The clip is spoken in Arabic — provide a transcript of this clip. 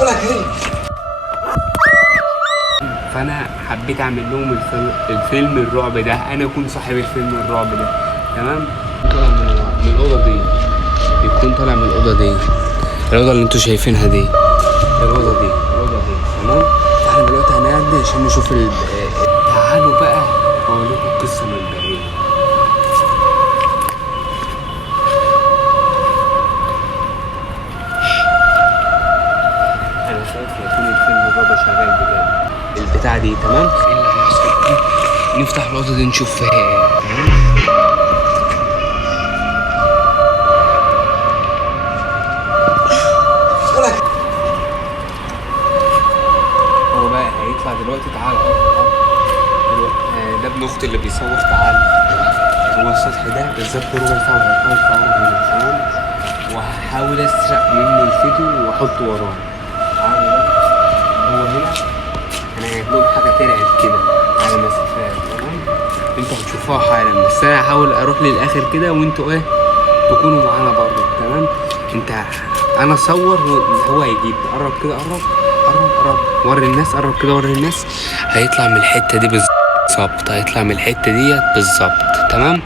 ولا كريم. فانا حبيت اعمل لهم الفيلم الرعب ده، انا اكون صاحب الفيلم الرعب ده. تمام. طالع من الاوضه دي، يكون طالع من الاوضه دي، الاوضه اللي انتوا شايفينها دي، الاوضه دي تمام. فاحنا دلوقتي هنعدي عشان نشوف تعالوا بقى اقول لكم القصه من بعيد. انا شايف يكون الفيلم الرعب شغال بجد البتاع دي. تمام. ايه اللي هيحصل؟ نفتح الاوضه دي نشوف فيها ايه. تمام. هو بقى هيطلع دلوقتي. تعالى ده ابن اختي اللي بيصور. تعالى. هو السطح ده بالظبط ربع ساعه وهيكون صوره هنا. تمام. وهحاول اسرق منه الفيديو واحطه وراه. تعالى بقى. هو هنا انا جايب لهم حاجه ترعب كده على مسافات. تمام. انتوا هتشوفوها حالا، بس انا هحاول اروح للاخر كده وانتوا ايه تكونوا معانا برضه. تمام. انا اصور هو هيجيب. قرب كده، قرب. وري الناس. قرب كده وري الناس. هيطلع من الحته دي بالظبط. هيطلع من الحته ديت بالظبط. تمام.